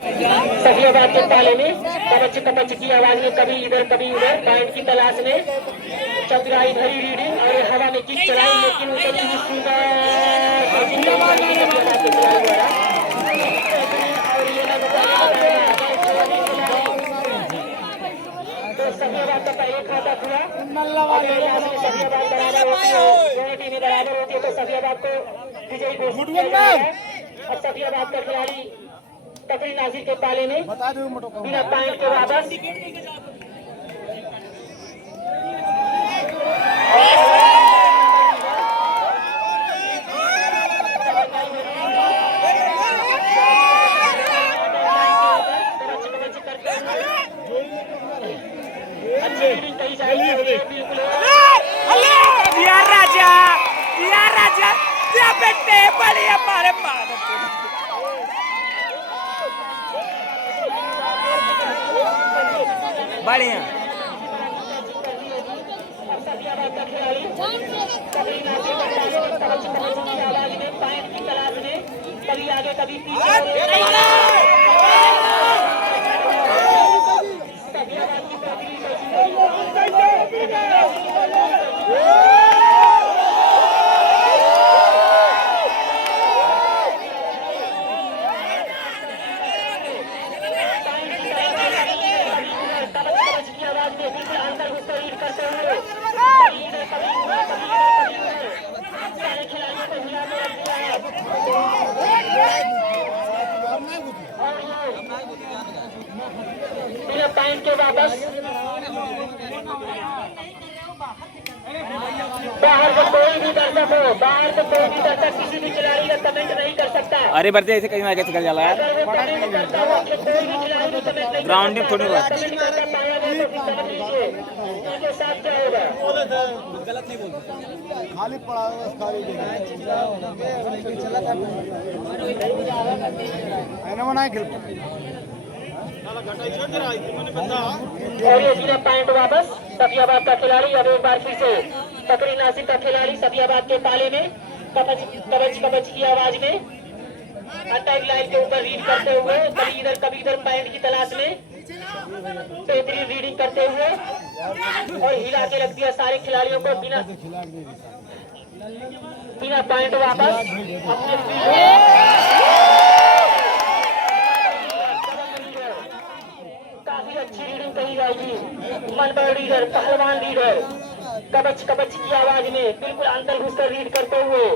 सफियाबाद के पाले में कपच कपच की आवाज में कभी इधर कभी उधर पॉइंट की तलाश में चतुराई भरी रीडिंग और हवा में किक चलाई, लेकिन उतनी ही सुंदर सफियाबाद के खिलाड़ी द्वारा। और ये तो सफियाबाद का पहले खाता हुआ, सफियाबाद बराबर होती है, दोनों टीमें बराबर होती है तो सफियाबाद को विजयी घोषित किया गया है। और सफियाबाद का खिलाड़ी तकरी नासिर के पाले में बिना पॉइंट के वापस। बढ़िया सफियाबाद का खिलाड़ी तकरी नासिर की आवाज में पॉइंट की तलाश में कभी आगे कभी पीछे। पॉइंट के वापस बाहर से कोई भी दर्शक हो, बाहर से कोई भी दर्शक किसी भी खिलाड़ी का कमेंट नहीं कर सकता। अरे बढ़ते ऐसे कहीं आगे चल जाला यार, ग्राउंड में थोड़ी बात साथ क्या होगा। गलत नहीं बोल, खाली पड़ा खाली और ये सीधा पॉइंट वापस सफियाबाद का खिलाड़ी। अब एक बार फिर से तकरी नासिर का खिलाड़ी सफियाबाद के पाले में कपच कपच कपच की आवाज में अटैक लाइन के ऊपर रीड करते हुए कभी इधर पॉइंट की तलाश में बेहतरीन रीडिंग करते हुए और हिला के रख दिया सारे खिलाड़ियों को बिना पॉइंट वापस अपने काफी अच्छी रीडिंग कही जाएगी। मनबड़ रीडर, पहलवान रीडर कबच कबच की आवाज में बिल्कुल अंदर घुसकर रीड करते हुए।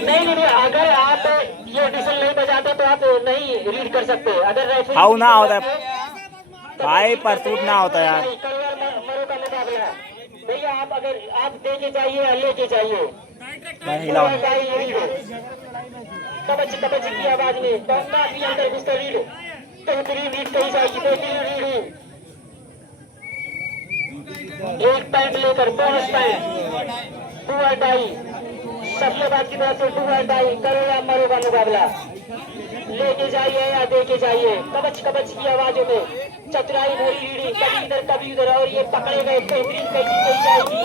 नहीं, अगर आप ये डिसल नहीं बजाते तो आप नहीं रीड कर सकते। अगर हाउ ना होता भाई, परसूट ना होता यार। मरो का मुकाबला भैया, आप अगर आप देके चाहिए लेके चाहिए कबच कबच की आवाज में काफी अंदर घुसकर रीड, बेहतरीन रीड कही जाएगी, बेहतरीन रीडिंग। एक पॉइंट लेकर बोनस पॉइंट 2 और डाई सफियाबाद की तरफ से 2 और डाई, करो या मरो का मुकाबला। लेके जाइए या देके जाइए। कबच कबच की आवाजों में चतुराई भरी रीडिंग, कभी इधर कभी उधर, और ये पकड़े गए बेहतरीन कैची कही जाएगी।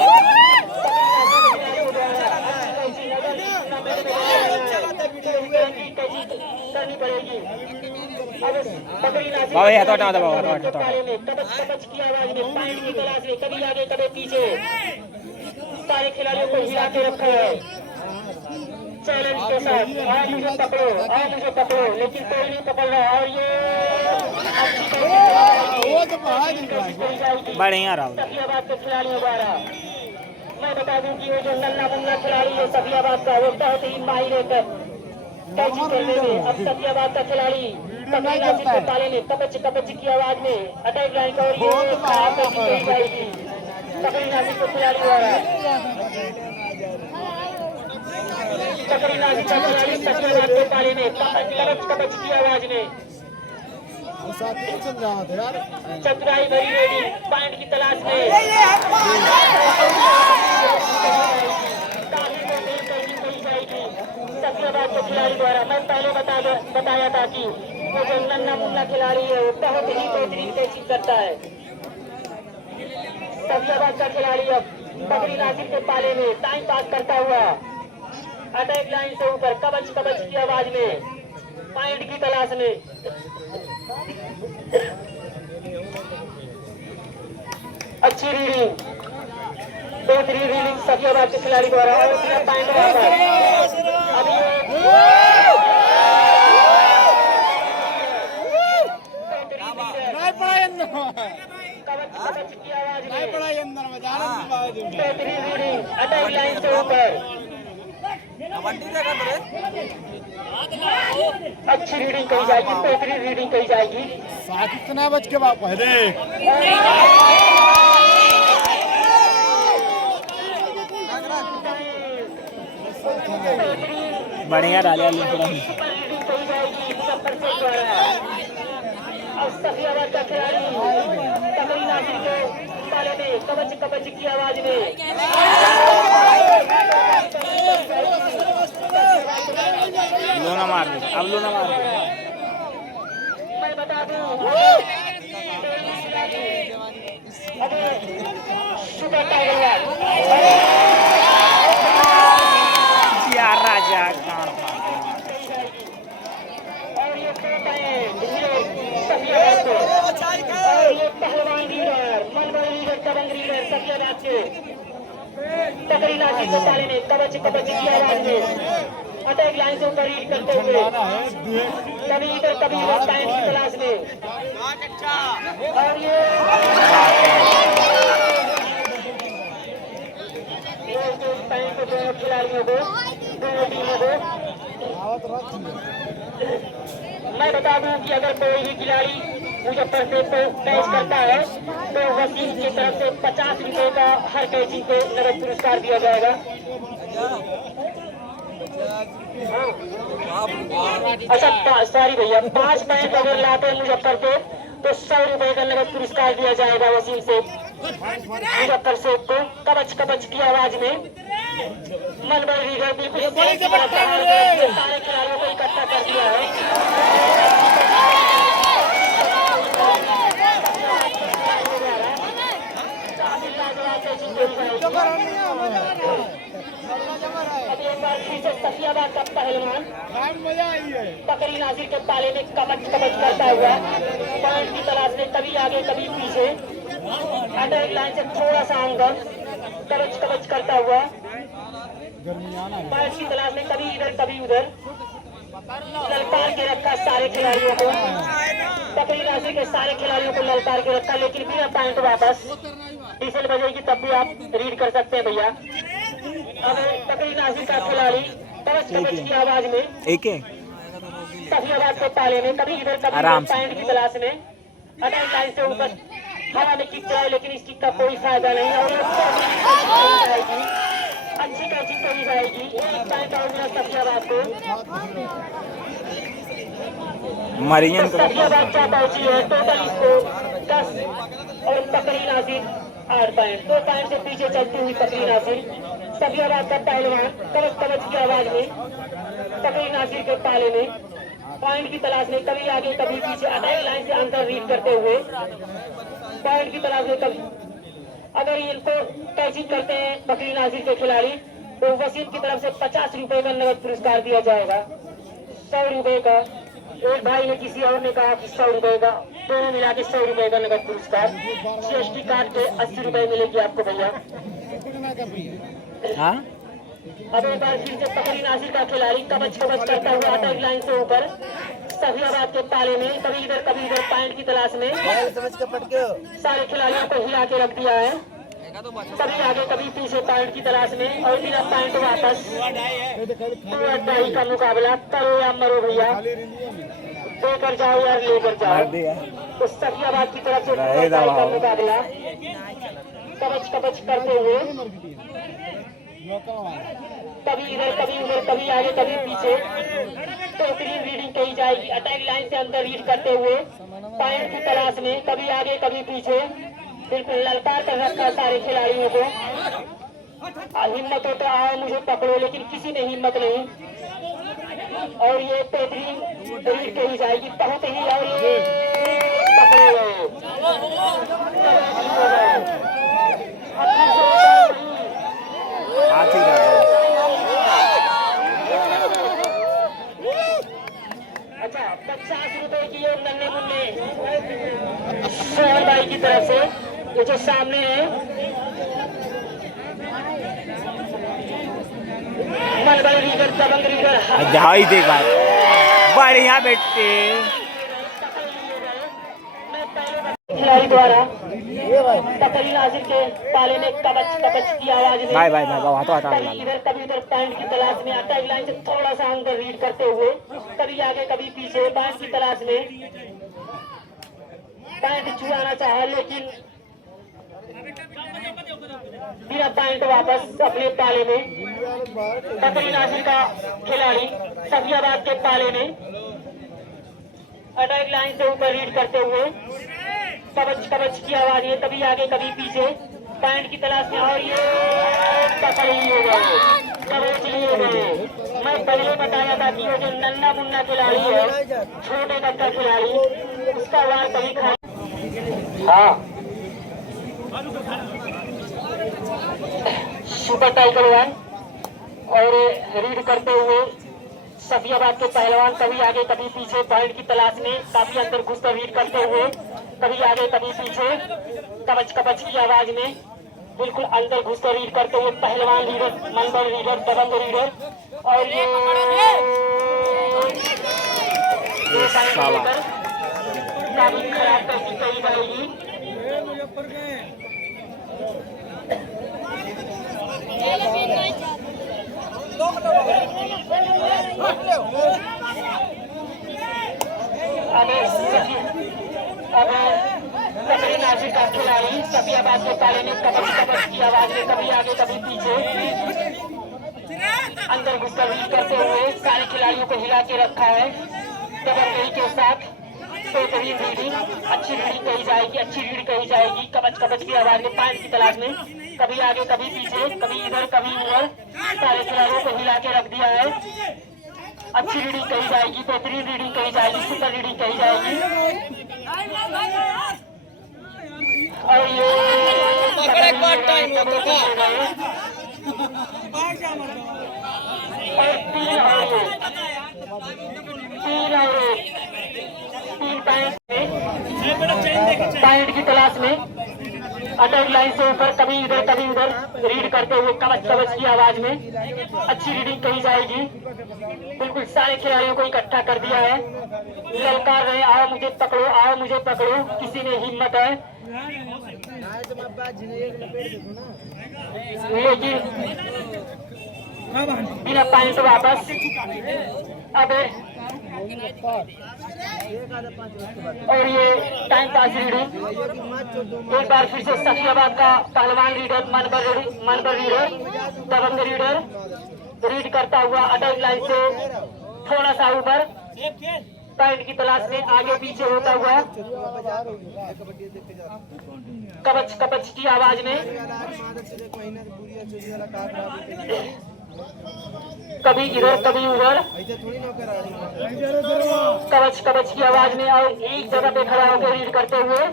करनी पड़ेगी। अब पकड़ी कबच कबच की आवाज में पॉइंट की तलाश में कभी आगे कभी पीछे सारे खिलाड़ियों को हिला के रखा है चैलेंज के साथ। आओ मुझे पकड़ो, लेकिन कोई नहीं पकड़ रहा। और ये बढ़िया रहा सफियाबाद के खिलाड़ियों द्वारा। मैं बता दूं कि वो जो नन्ना मुन्ना खिलाड़ी है सफियाबाद का, वो बहुत ही माहिर है कैची खेलने में। अब सफियाबाद का खिलाड़ी तकरी नासिर के पाले में कबच कबच की आवाज में अटैक लाइन का, और ये खराब कैची खेली जाएगी तकरी नासिर के खिलाड़ी द्वारा। तकरी नासिर का खिलाड़ी सफियाबाद के पाले में कबच कबच की आवाज में चतुराई भरी रेडी पॉइंट की तलाश में सफियाबाद के खिलाड़ी द्वारा। मैं पहले बताया था कि वो जो नन्ना मुन्ना खिलाड़ी है वो बहुत ही बेहतरीन कैचिंग करता है। सफियाबाद का खिलाड़ी अब बकरी नासिर के पाले में टाइम पास करता हुआ अटैक लाइन से ऊपर कबच कबच की आवाज में पॉइंट की तलाश में। अच्छी रीडिंग, बेहतरीन रीडिंग सफियाबाद के खिलाड़ी द्वारा और पॉइंट अभी कबच की आवाज में बेहतरीन रीडिंग अटैक लाइन से ऊपर। अच्छी रीडिंग कही जाएगी, बेहतरीन रीडिंग कही जाएगी। कितना बच के बाप है देख बढ़िया डाले और सफियाबाद का खिलाड़ी बकरी नासिर के पाले में कबच कबच की आवाज में लोना मार दे, अब लोना मार दे। मैं बता दूं सुपर टाइगर यार राजा और ये सफियाबाद को और ये पहलवान लीडर मलबल लीडर दबंग लीडर सफियाबाद के बकरी नासिर के पाले में कबच कबच की आवाज में अटैक लाइन से ऊपर रीड करते हुए कभी इधर कभी उधर टाइम की तलाश में। और ये टाइम को दोनों खिलाड़ियों को दोनों टीमों को मैं बता दूं कि अगर कोई भी खिलाड़ी मुजफ्फरपुर को कैच करता है तो वसीम की तरफ से 50 रुपए का हर कैचिंग को नगद पुरस्कार दिया जाएगा। अच्छा सॉरी भैया, 5 पॉइंट अगर लाते हैं मुजफ्फरपुर तो 100 रुपए का नगद पुरस्कार दिया जाएगा वसीम से मुजफ्फर से को कबच कबच की आवाज में। मनबल रीडर बिल्कुल सारे खिलाड़ियों को इकट्ठा कर दिया है। अभी एक बार फिर से सफियाबाद का पहलवान बकरी नासिर के पाले में कबच कबच करता हुआ पॉइंट की तलाश में कभी आगे कभी पीछे अटैक लाइन से थोड़ा सा अंदर कबच कबच करता हुआ पॉइंट की तलाश में कभी इधर कभी उधर ललकार के रखा सारे खिलाड़ियों को। बकरी नासिर के सारे खिलाड़ियों को ललकार के रखा, लेकिन बिना पॉइंट वापस डीजल बजेगी तब भी आप रीड कर सकते हैं भैया। अब बकरी नासिर का खिलाड़ी कबच कबच की आवाज में एक सफियाबाद के पाले में कभी इधर कभी उधर पॉइंट की तलाश में अटैक लाइन से ऊपर हवा में किक चलाए, लेकिन इस किक का कोई फायदा नहीं और अच्छी कैचिंग करी जाएगी। एक पॉइंट और मिला सफियाबाद को। मरियन सफियाबाद क्या पहुंची है टोटल स्कोर 10 और बकरी नासिर 8 पॉइंट। 2 पॉइंट से पीछे चलती हुई बकरी नासिर। सफियाबाद का पहलवान कबच कबच की आवाज में बकरी नासिर के पाले में पॉइंट की तलाश में कभी आगे कभी पीछे अटैक लाइन से अंदर रीड करते हुए पॉइंट की तलाश में कभी अगर इनको कैचिंग करते हैं बकरी नासिर के खिलाड़ी तो वसीम की तरफ से 50 रुपए का नगद पुरस्कार दिया जाएगा। 100 रुपए का, एक भाई ने किसी और ने कहा कि 100 रुपए का, दोनों मिला के 100 रुपए का नगद पुरस्कार। GST कार्ड पे 80 रुपए मिलेगी आपको भैया। हाँ अब एक बार फिर से बकरी नासिर का खिलाड़ी कबच कबच करता हुआ अटैक लाइन से ऊपर सफियाबाद के पाले में कभी इधर पॉइंट की तलाश में सारे खिलाड़ियों को हिला के रख दिया है। कभी आगे कभी पीछे पॉइंट की तलाश में और बिना पॉइंट वापस अट्ठाई का मुकाबला करो या मरो भैया, लेकर जाओ यार लेकर जाओ। तो सफियाबाद की तरफ से का मुकाबला कबच कबच करते हुए कभी इधर कभी उधर कभी आगे कभी पीछे बेहतरीन रीडिंग कही जाएगी। अटैक लाइन से अंदर रीड करते हुए पॉइंट की तलाश में कभी आगे कभी पीछे बिल्कुल ललकार कर रखा सारे खिलाड़ियों को। हिम्मत हो तो आओ मुझे पकड़ो, लेकिन किसी में हिम्मत नहीं और ये बेहतरीन रीड कही जाएगी बहुत ही और ये पकड़े गए। जाई देखा बढ़िया बेटे खिलाड़ी द्वारा तकरीर नासिर के पाले में कबच कबच की आवाज में भाई भाई भाई हाथों हाथ कभी इधर कभी उधर पॉइंट की तलाश में अटैक लाइन से थोड़ा सा अंदर रीड करते हुए कभी आगे कभी पीछे पॉइंट की तलाश में पॉइंट छुआना चाहा लेकिन बिना पॉइंट वापस अपने पाले में तकरीर नासिर का खिलाड़ी सफियाबाद के पाले में अटैक लाइन से ऊपर रीड करते हुए कबच कबच की आवाज है कभी आगे कभी पीछे पॉइंट की तलाश में और ये पकड़ लिए गए कबच लिए गए। मैं पहले बताया था कि वो जो नन्ना मुन्ना खिलाड़ी है छोटे कट्टा खिलाड़ी उसका वार कभी खा हाँ सुपर टाइगर वन और रीड करते हुए सफियाबाद के पहलवान कभी आगे कभी पीछे पॉइंट की तलाश में काफी अंदर घुसकर रीड करते हुए कभी आगे कभी पीछे कबच कबच की आवाज में बिल्कुल अंदर घुसकर रीड करते हुए पहलवान रीडर मनबर रीडर दबंग रीडर और ये काफी खराब पैसी कही जाएगी। अब तकरीर नासिर का खिलाड़ी सफियाबाद के पाले में कबच कबच की आवाज में कभी आगे कभी पीछे अंदर घुसकर रीड करते हुए सारे खिलाड़ियों को हिला के रखा है दबंगई के साथ बेहतरीन रीडिंग अच्छी रीडिंग कही जाएगी अच्छी रीड कही जाएगी कबच कबच की आवाज में पॉइंट की तलाश में कभी आगे कभी पीछे कभी इधर कभी उधर सारे खिलाड़ियों को हिला के रख दिया है अच्छी रीडिंग कही जाएगी बेहतरीन रीडिंग कही जाएगी सुपर रीडिंग कही जाएगी। और ये पॉइंट की तलाश में अटैक लाइन से ऊपर कभी इधर रीड करते हुए कबच कबच की आवाज में अच्छी रीडिंग कही जाएगी। बिल्कुल सारे खिलाड़ियों को इकट्ठा कर दिया है ललकार रहे आओ मुझे पकड़ो किसी में हिम्मत है लेकिन बिना पॉइंट वापस। अब और ये टाइम पास रीडिंग एक बार फिर से सफियाबाद का पहलवान रीडर मनबर रीडर दबंग रीडर रीड करता हुआ अटैक लाइन से थोड़ा सा ऊपर पॉइंट की तलाश में आगे पीछे होता हुआ कबच कबच की आवाज में कभी इधर कभी उधर कबच कबच की आवाज में और एक जगह पे खड़ा होकर रीड करते हुए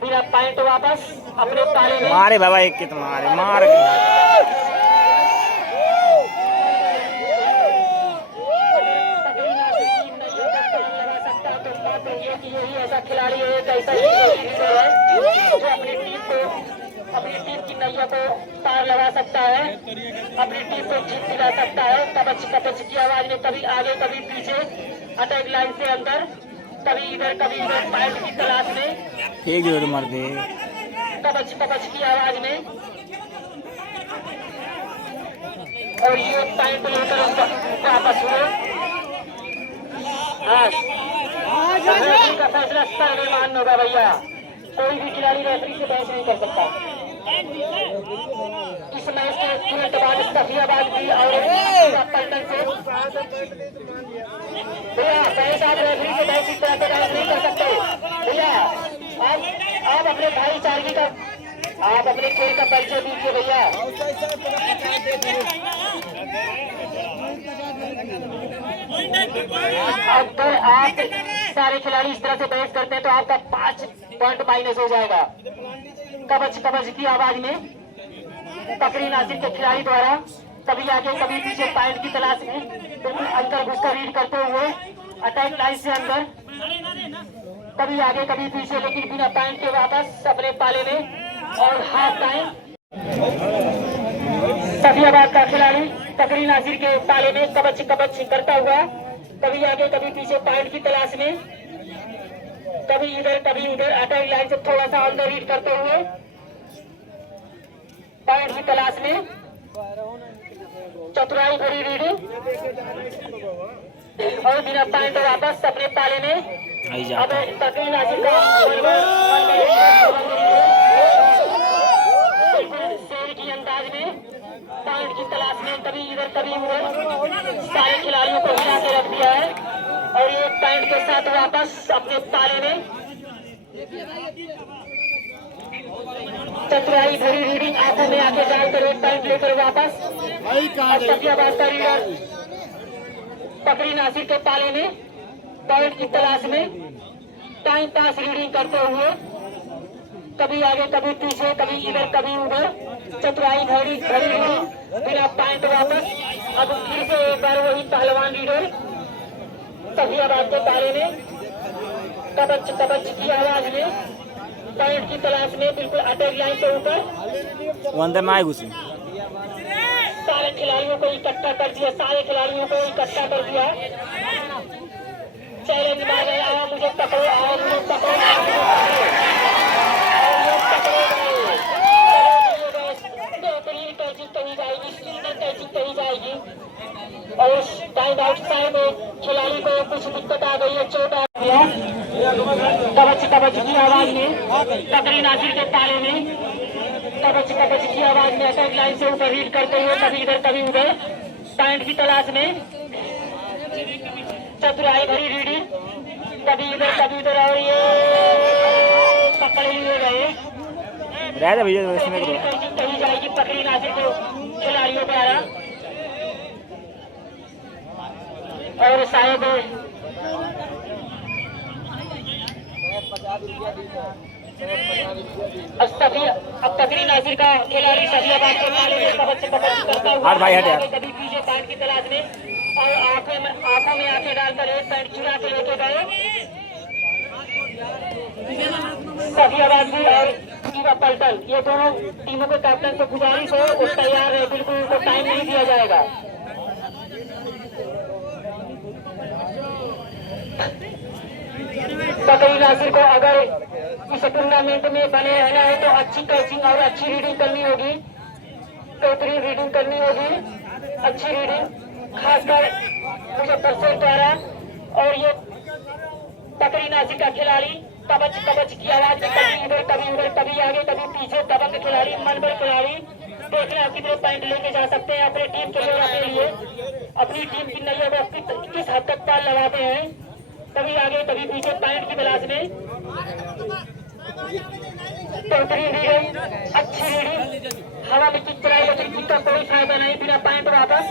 बिना पॉइंट वापस अपने पाले में मारे बाबा एक के तुम्हारे मार यही ऐसा खिलाड़ी है एक ऐसा जो अपनी टीम की नैया को पार लगा सकता है अपनी टीम को जीत दिला सकता है कबच कबच की आवाज में कभी आगे कभी पीछे अटैक लाइन से अंदर कभी इधर पॉइंट की तलाश में एक जोर मार दे कबच कबच की आवाज में और ये पॉइंट लेकर वापस हुए। रेफरी का फैसला सर्वमान्य होगा भैया कोई भी खिलाड़ी रेफरी से बहस नहीं कर सकता। इस मैच के तुरंत बाद सफियाबाद की और पलटन से भैया पहले साहब रेफरी से बहस इस तरह से बहस नहीं कर सकते भैया आप अपने भाईचारगी का आप अपने खेल का परिचय दीजिए भैया। अगर आप सारे खिलाड़ी इस तरह से बहस करते हैं तो आपका 5 पॉइंट माइनस हो जाएगा। कबच कबच की आवाज में तकरीर नासिर के खिलाड़ी द्वारा कभी आगे कभी पीछे पॉइंट की तलाश में बिल्कुल अंदर घुसकर रीड करते हुए अटैक लाइन से अंदर कभी आगे कभी पीछे लेकिन बिना पॉइंट के वापस अपने पाले में और हाफ टाइम सफियाबाद का खिलाड़ी तकरी नासिर के पाले में कबच कबच करता हुआ कभी आगे कभी पीछे पॉइंट की तलाश में, कभी इधर कभी उधर अटैक लाइन से थोड़ा सा अंदर रीड करते हुए पॉइंट की तलाश में, चतुराई भरी रीडिंग और बिना पॉइंट वापस अपने पाले में। अब तकरी नासिर का शेर की अंदाज में पॉइंट की तलाश में कभी इधर कभी उधर सारे खिलाड़ियों को हिला के रख दिया है और ये पॉइंट के साथ वापस अपने पाले में। चतुराई भरी रीडिंग आंखों में आके डालकर एक पॉइंट लेकर वापस सफियाबाद का रीडर तकरी नासिर के पाले में पॉइंट की तलाश में टाइम पास रीडिंग करते हुए कभी आगे कभी पीछे कभी इधर कभी उधर चतुराई भरी रीडिंग बिना पॉइंट वापस। अब फिर से एक बार वही पहलवान रीडर सफियाबाद के पाले में कबच कबच की आवाज में पॉइंट की तलाश में बिल्कुल अटैक लाइन से ऊपर सारे खिलाड़ियों को इकट्ठा कर दिया, सारे खिलाड़ियों को इकट्ठा कर दिया। चैलेंज मार गया, आओ मुझे पकड़ो, आओ मुझे पकड़ो, बेहतरीन कैचिंग कही जाएगी, सुंदर कैचिंग कही जाएगी। और टाइम आउट साइड में खिलाड़ी को कुछ दिक्कत आ गई है, चोट आ गया। कबच कबच की आवाज में तकरी नासिर के पाले में कबच कबच की आवाज में अटैक लाइन से ऊपर रीड करते हुए कभी इधर कभी उधर पॉइंट की तलाश में चतुराई भरी रीडिंग कभी इधर और ये पकड़े हुए गए। कही जाएगी तकरी नासिर को खिलाड़ियों द्वारा और शायद अब तकरी नासिर का खिलाड़ी सफियाबाद के पाले में कबच कबच करता हुआ कभी पीछे पॉइंट की तलाश में और आंखों में आंखें डालकर एक पॉइंट चुरा के लेके गए सफियाबाद की और टीमा पलटन। ये दोनों टीमों के कैप्टन से गुजारिश हो वो तैयार है, बिल्कुल उनको टाइम नहीं दिया जाएगा। तकरी नासिर को अगर इस टूर्नामेंट में बने रहना है तो अच्छी कोचिंग और अच्छी रीडिंग करनी होगी, बेहतरीन रीडिंग करनी होगी, अच्छी रीडिंग खासकर मुझे दर्शक द्वारा। और ये तकरी नासिर का खिलाड़ी कबच कबच की आवाज में कभी इधर कभी उधर कभी आगे कभी पीछे दबंग खिलाड़ी, मनबल खिलाड़ी, देखना कितने पॉइंट लेके जा सकते हैं अपनी टीम के लिए, अपने लिए अपनी टीम की नैया में किस हद तक पाल लगाते हैं। कभी आगे कभी पीछे पॉइंट की तलाश में बेहतरीन रीडिंग, अच्छी रीडिंग, हवा में चितराई लेकिन का कोई फायदा नहीं, बिना पॉइंट वापस।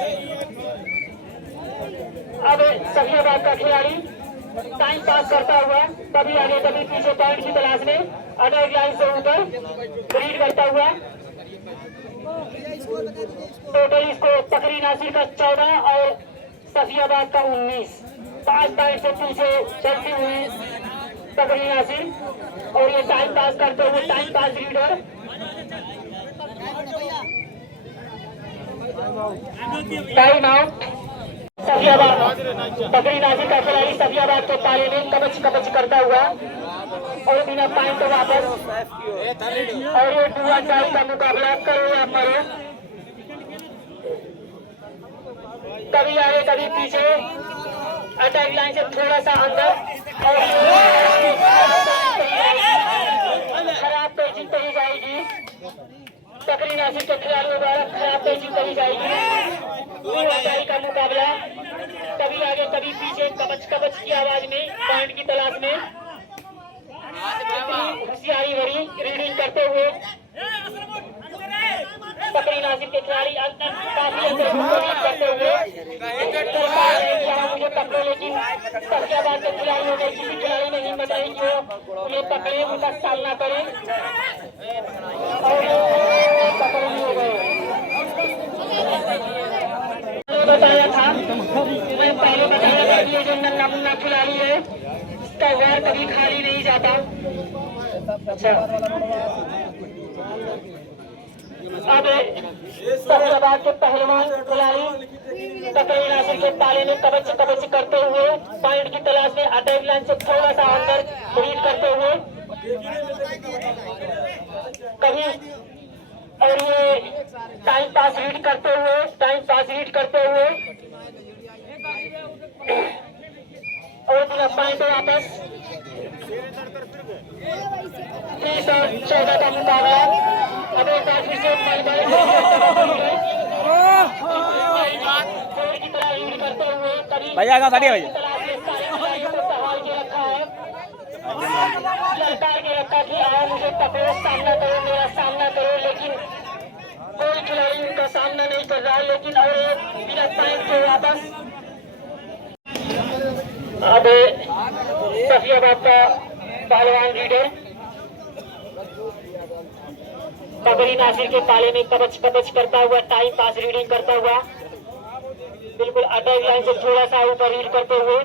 अब सफियाबाद का खिलाड़ी टाइम पास करता हुआ कभी आगे कभी पीछे पॉइंट की तलाश में अटैक लाइन से ऊपर रीड करता हुआ टोटल इसको तकरी नासिर का 14 और सफियाबाद का 19, 5 पॉइंट से पीछे चलती हुई तकरी नासिर और ये टाइम पास करते हुए time pass reader time out. Safiabad तकरी नासिर का खिलाड़ी सफियाबाद के पाले में कबच कबच करता हुआ और बिना पॉइंट वापस। और ये दुआ चाई का मुकाबला करो या मरो, कभी आगे कभी पीछे अटैक लाइन से थोड़ा सा अंदर और खराब पेचिंग कही जाएगी, तकरी नासिर के खिलाड़ियों द्वारा खराब पेचिंग कही जाएगी। का मुकाबला कभी आगे कभी पीछे कबच कबच की आवाज में पॉइंट की तलाश में होशियारी भरी रीडिंग करते हुए तकरी नासिर के खिलाड़ी काफी करते हुए मुझे पकड़ो, लेकिन सफियाबाद के खिलाड़ियों ने किसी खिलाड़ी ने हिम्मत नहीं कि वो उन्हें पकड़े, उनका सामना करे और पकड़ नहीं हो गए। बताया था, मैं पहले बताया था कि ये जो नन्ना मुन्ना खिलाड़ी है इसका वार कभी खाली नहीं जाता। अच्छा, अब सफियाबाद के पहलवान खिलाड़ी तकरीर नासिर के पाले में कबच कबच करते हुए पॉइंट की तलाश में अटैक लाइन से थोड़ा सा अंदर रीड करते हुए कभी और ये टाइम पास रीड करते हुए और बिना पॉइंट वापस 314 का मुकाबला। अब एक बार फिर से की तरह रीड करते हुए कभी भैया कहाँ साड़ी है भैया? सवाल के रखा है, ललकार के रखा कि आओ मुझे पकड़ो, सामना करो, मेरा सामना करो, लेकिन कोई खिलाड़ी उनका सामना नहीं कर रहा है। लेकिन और एक बिना पॉइंट के वापस अब सफियाबाद का पहलवान रीडर तकरीर नासिर के पाले में कबच कबच करता हुआ टाइम पास रीडिंग करता हुआ बिल्कुल अटैक लाइन से थोड़ा सा ऊपर रीड करते हुए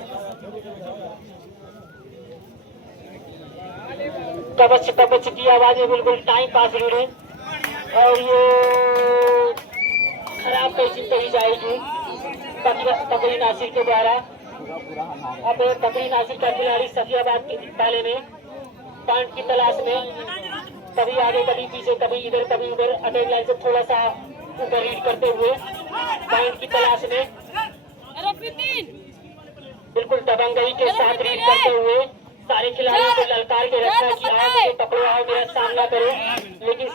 कबच कबच की आवाज में बिल्कुल टाइम पास रीडिंग और ये खराब कैसी कही जाएगी तकरीर नासिर के द्वारा। अब तकरीर नासिर का खिलाड़ी सफियाबाद के पाले में पॉइंट की तलाश में कभी आगे कभी पीछे कभी इधर कभी उधर अटैक लाइन से थोड़ा सा ऊपर रीड करते हुए पॉइंट की तलाश में बिल्कुल दबंगई के साथ रीड करते हुए सारे खिलाड़ियों को ललकार के रखा कि आओ मुझे पकड़ो, आओ मेरा सामना करो, लेकिन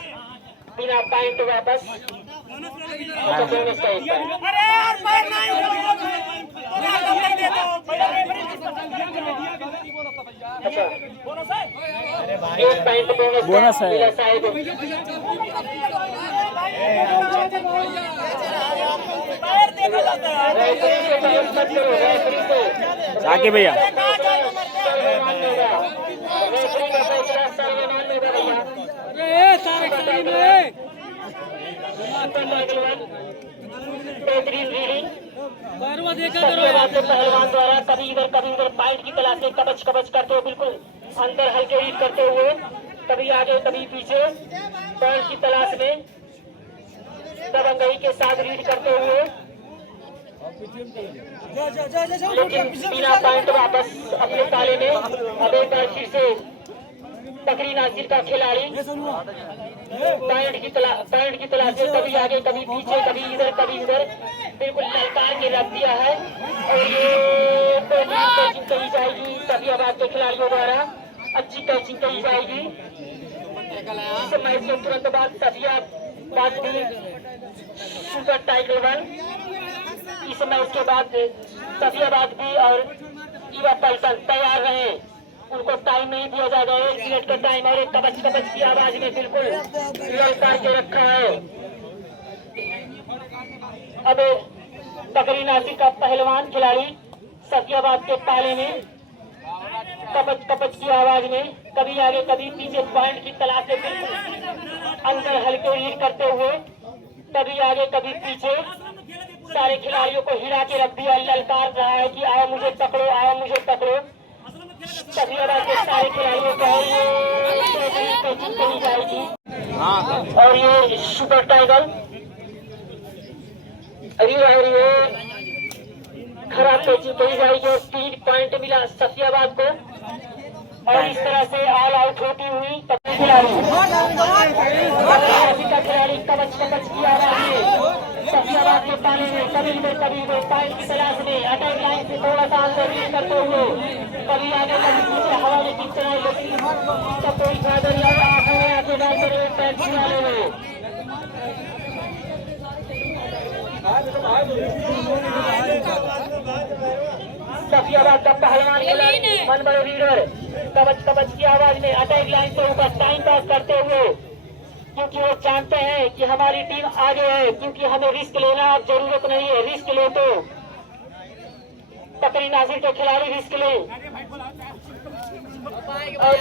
बिना पॉइंट वापस। अच्छा एक पॉइंट बोनस है। मिला साहिब। साकी भैया पहलवान द्वारा कभी इधर पॉइंट की तलाश में कबच कबच करते हुए बिल्कुल अंदर हल्के रीड करते हुए कभी आगे कभी पीछे पॉइंट की तलाश में दबंगई के साथ रीड करते हुए लेकिन बिना पॉइंट वापस अपने ताले में। अब एक बार फिर से तकरीर नासिर का खिलाड़ी पॉइंट की तलाश में कभी आगे कभी पीछे कभी इधर कभी उधर बिल्कुल ललकार के रख दिया है और ये कैचिंग कही जाएगी सफियाबाद के खिलाड़ियों द्वारा, अच्छी कैचिंग कही जाएगी। इस मैच के तुरंत बाद सफियाबाद भी सुपर टाइगर 1 इस मैच के बाद सफियाबाद भी और ईवा पल्टन तैयार रहे, उनको टाइम नहीं दिया जाएगा, 1 मिनट का टाइम और एक कबच कबच की आवाज में बिल्कुल ललकार के रखा है। अब तकरीर नासिर का पहलवान खिलाड़ी सफियाबाद के पाले में कबच कबच की आवाज में कभी आगे कभी पीछे पॉइंट की तलाश में बिल्कुल अंदर हल्के रीड करते हुए कभी आगे कभी पीछे सारे खिलाड़ियों को हिला के रख दिया, ललकार रहा है कि आओ मुझे पकड़ो, आओ मुझे पकड़ो। सफियाबाद के सारे खिलाड़ियों को कही जाएगी और ये सुपर टाइगर अभी और ये खराब कोचिंग कही जाएगी और 3 पॉइंट मिला सफियाबाद को और इस तरह से ऑल आउट होती हुई खिलाड़ी का खिलाड़ी कबच कबच की आवाज में सफियाबाद के पानी में कभी इधर पॉइंट की तलाश में अटैक लाइन से थोड़ा सा अंदर रीड करते हुए कभी आगे कभी पीछे हवा में खींच रहे, लेकिन इसका कोई फायदा नहीं है। आंखों में आंखें डालकर एक पैर खिलाने में सफियाबाद का पहलवान खिलाड़ी मन बड़े रीडर कबच कबच की आवाज में अटैक लाइन से ऊपर टाइम पास करते हुए, क्योंकि वो जानते हैं कि हमारी टीम आगे है, क्योंकि हमें रिस्क लेना अब जरूरत नहीं है, रिस्क ले तो तकरीर नासिर के खिलाड़ी रिस्क ले और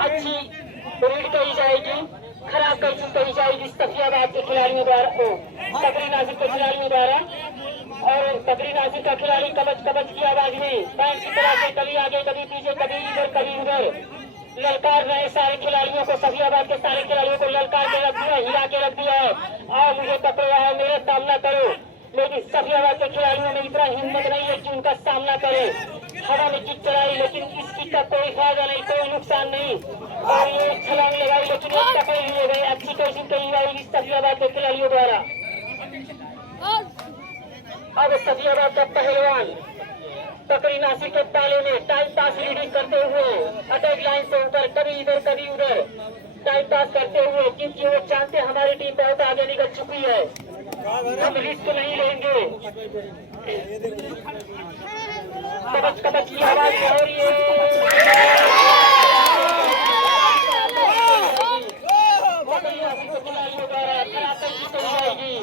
अच्छी रीड कही जाएगी, खराब कही जाएगी सफियाबाद के खिलाड़ियों द्वारा तकरीर नासिर के खिलाड़ियों द्वारा। और तकरीर नासिर का खिलाड़ी कबच कबच की आवाज में पॉइंट की तरह से कभी आगे कभी पीछे कभी इधर कभी उधर ललकार रहे सारे खिलाड़ियों को, सफियाबाद के सारे खिलाड़ियों को ललकार के पकड़े है मेरा सामना करो, लेकिन सफियाबाद के खिलाड़ियों में इतना हिम्मत नहीं है कि उनका सामना करे। हवा में किक चलाई लेकिन इस किक का कोई फायदा नहीं, कोई नुकसान नहीं, और ये छलांग लगाई लेकिन ये पकड़े लिए गए। अच्छी कोशिश करी जाएगी सफियाबाद के खिलाड़ियों द्वारा। अब सफियाबाद का पहलवान पकड़ी नासिर के पाले में टाइम पास रीडिंग करते हुए अटैक लाइन से ऊपर, कभी इधर कभी उधर टाइम पास करते हुए, क्योंकि वो जानते हमारी टीम बहुत आगे निकल चुकी है, हम रिस्क नहीं लेंगे। कबच कबच की आवाज हो रही है। खिलाड़ियों द्वारा खिलाड़ी की चली जाएगी।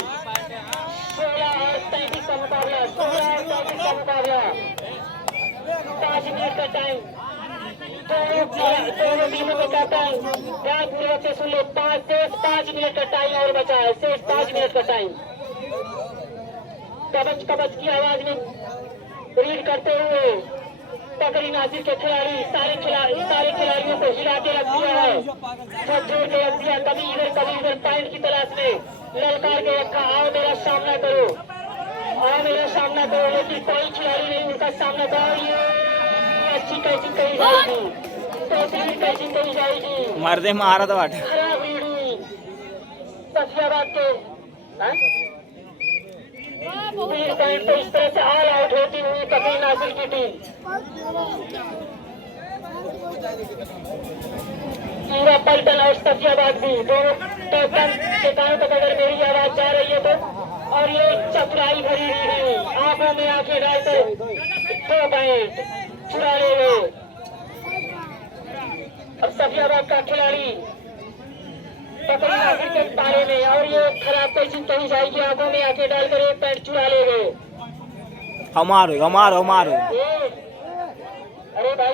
16 और 33 का मुकाबला, 16 और 33 का मुकाबला, 5 मिनट का टाइम। दोनों टीमों में का टाइम ध्यानपूर्वक से सुन लो। 5 मिनट का टाइम और बचा है, सिर्फ 5 मिनट का टाइम। कबच कबच की आवाज में रीड करते हुए पकड़ी नासिर के खिलाड़ी सारे खिलाड़ियों को हिला के रख दिया है, जोड़ के रख दिया, कभी इधर पॉइंट की तलाश में ललकार के रखा। आओ मेरा सामना करो, आओ मेरा सामना करो, लेकिन कोई खिलाड़ी नहीं उनका सामना करो। ये अच्छी कैसी कही जाएगी, कैसी कही जाएगी, मर्दे मारा तो वाट खराब रीडिंग सफियाबाद के 3 पॉइंट तो इस तरह से ऑल आउट होती हुई पकड़ी नासिर की टीम। पूरा पलटन और सफियाबाद भी दोनों टॉपन के कानों तक अगर मेरी आवाज जा रही है तो, और ये चतुराई भरी हुई आंखों में आंखें डालकर 2 पॉइंट चुरा ले गए। अब सफियाबाद का खिलाड़ी पकड़ी नासिर के पाले में, और ये खराब कैसी कही जाएगी, आंखों में आंखें डालकर 1 पॉइंट चुरा ले गए। हमारो अरे भाई